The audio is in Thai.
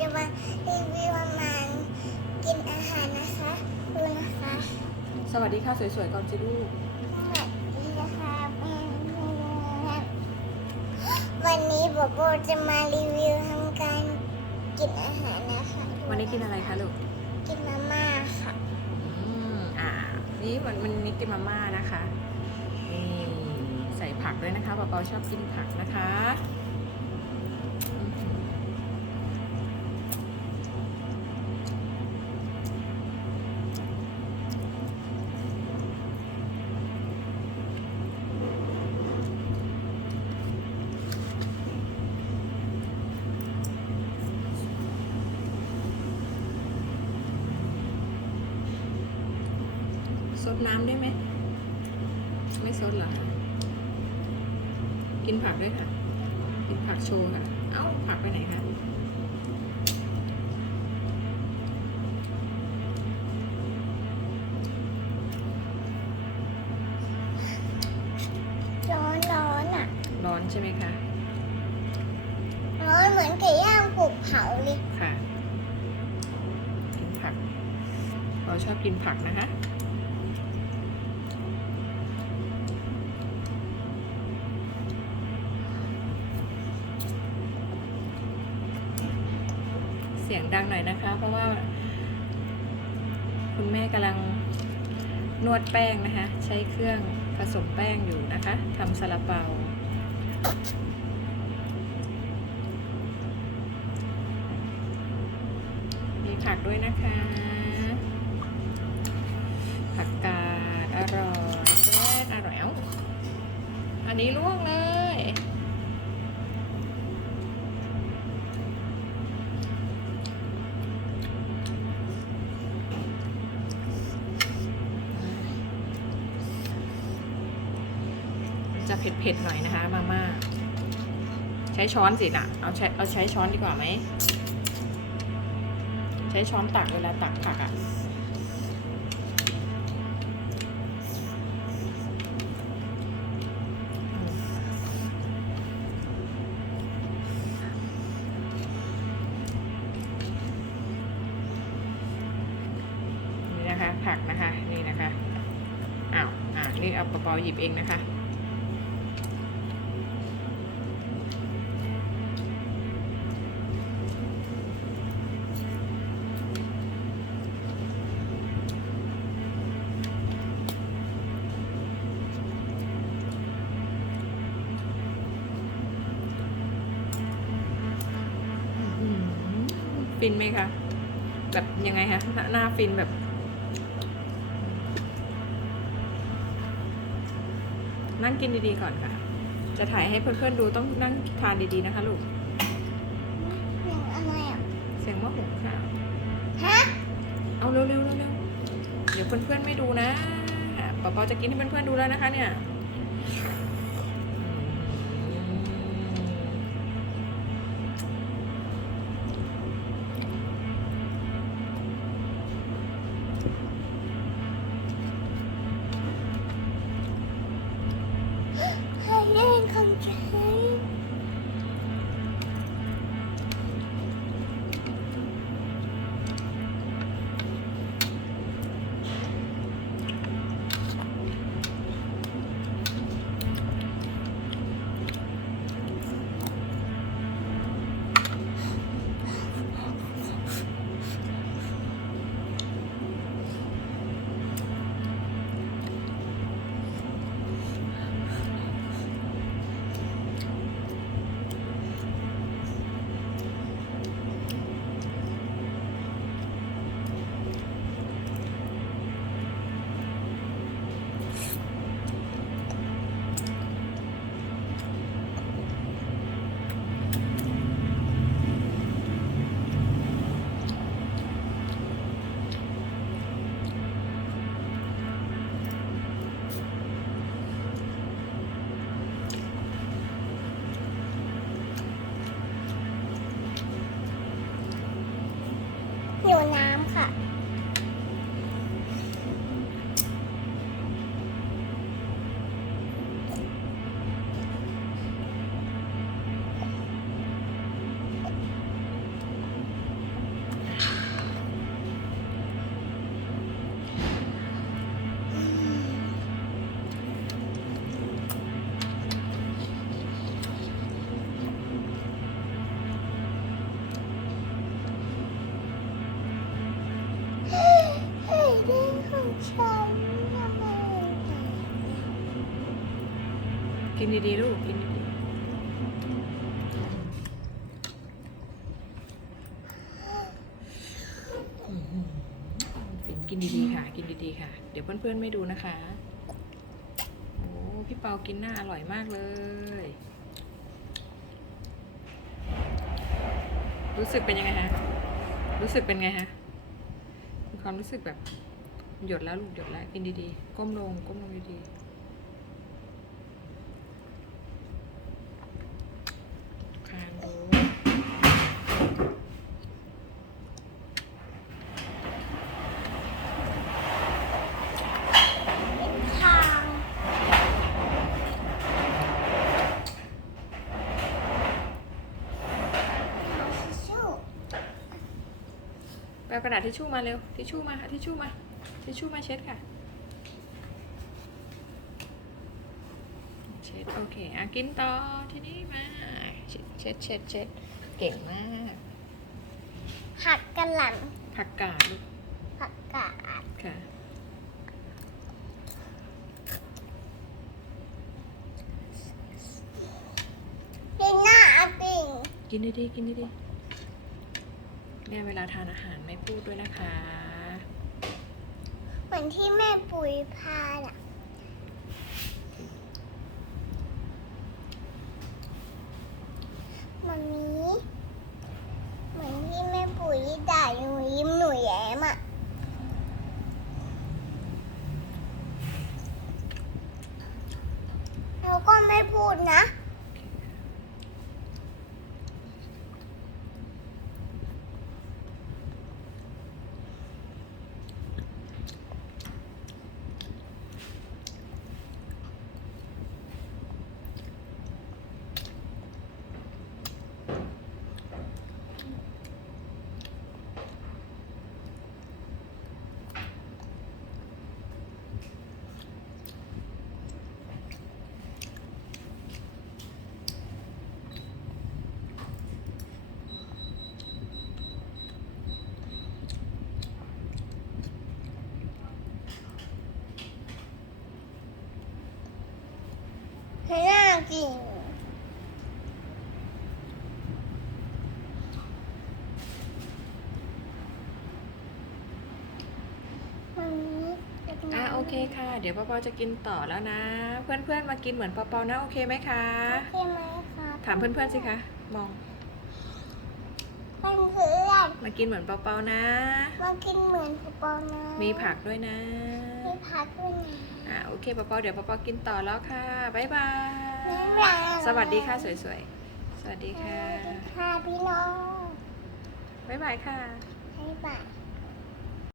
จะมารีวิวอาหารกินอาหารนะคะดูนะคะสวัสดีค่ะสวยๆก่อนสิลูกสวัสดีนะคะวันนี้โบโบจะมารีวิวทำการกินอาหารนะคะวันนี้กินอะไรคะลูกกินมาม่าค่ะอืมอ่านี่มันมันมีกินมาม่านะคะนี่ใส่ผักด้วยนะคะปอปอชอบกินผักนะคะ ซดน้ำได้ไหม ไม่ซดเหรอคะกินผักด้วยค่ะ กินผักโชว์ค่ะ เอ้า ผักไปไหนคะร้อนร้อนอะ ร้อนใช่ไหมคะ ร้อนเหมือนไก่ย่างปลูกเผาเลย ค่ะ กินผัก เราชอบกินผักนะคะ ดังหน่อยนะคะ เพราะว่า คุณแม่กำลังนวดแป้งนะคะ ใช้เครื่องผสมแป้งอยู่นะคะทำซาลาเปามีผักด้วยนะคะ ผักกาดอร่อยแซ่บอร่อยเอ้าอันนี้ลวงเลย จะเผ็ดๆหน่อยนะคะมาม่าใช้ช้อนสินะเอาใช้เอาใช้ช้อนดีกว่าไหม ใช้ช้อนตักเวลาตักผักอะ่ะนี่นะคะผักนะคะ นี่นะคะอ้าวอ่านี่เอาเปาๆหยิบเองนะคะ ฟินไหมคะ แบบยังไงคะหน้าหน้าฟินแบบ นั่งกินดีๆก่อนค่ะ จะถ่ายให้เพื่อนๆดูต้องนั่งทานดีๆนะคะลูกหนึ่งอะไรอะเสียงหม้อหุงข้าวฮะเอาเร็วๆเร็วๆเดี๋ยวเพื่อนๆไม่ดูนะอะป๊าปอจะกินให้เพื่อนๆดูแล้วนะคะเนี่ย กินดีๆลูกกินดีๆฝินกินดีๆค่ะ กินดีๆค่ะ เดี๋ยวเพื่อนๆไม่ดูนะคะ โอ้พี่เปากินหน้าอร่อยมากเลย รู้สึกเป็นยังไงฮะ รู้สึกเป็นไงฮะความรู้สึกแบบหยดแล้วลูกหยดแล้วกินดีๆ ก้มลงก้มลงดีๆคางดู ทางทิชชู่ ไป เอากระดาษทิชชู่มาเร็ว ทิชชู่มาค่ะทิชชู่มา ทิชชู่มาเช็ดค่ะ เช็ดโอเคอะกินต่อที่นี่มาเช็ดเช็ดเช็ดเช็ดเก่งมาก ผักกะหล่ผักกาดลูกำผักกาดค่ะลีน่าอาปิงกินดีๆกินดีๆ เนี่ยเวลาทานอาหารไม่พูดด้วยนะคะ เหมือนที่แม่ปุ๋ยพาน่ะมันนี้เหมือนที่แม่ปุ๋ยด่าหนูยิ้มหนูแย้มอะแล้วก็ไม่พูดนะ น่ากินมันนี้เป็นอะโอเคค่ะ เดี๋ยวปอปอจะกินต่อแล้วนะ เพื่อนๆมากินเหมือนปอปอนะโอเคไหมคะ โอเคไหมครับถามเพื่อนๆสิคะ มองมันคืออะไรมากินเหมือนปอปอนะ มากินเหมือนผูปองนะ มีผักด้วยนะ มีผักด้วยนะ อะโอเคปอปอเดี๋ยวปอปอกินต่อแล้วค่ะ บ๊ายบายบ๊ายบาย สวัสดีค่ะสวยๆ สวัสดีค่ะสวัสดีค่ะพี่น้องบ๊ายบายค่ะบ๊ายบาย